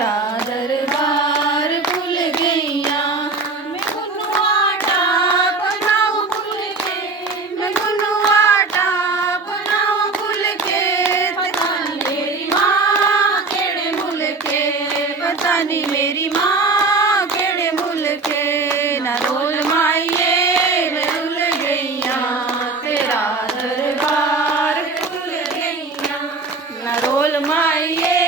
तेरा दरबार भूल गईया। मैं गुन्नू आटा बनाऊं भूल के, मैं गुन्नू आटा बनाऊं भूल के, पता नहीं मेरी माँ केड़े मुल के, पता नहीं मेरी माँ केड़े मुल के। ना रोल माइये मैं रुल गईया, तेरा दरबार भूल गईया। ना रोल माइये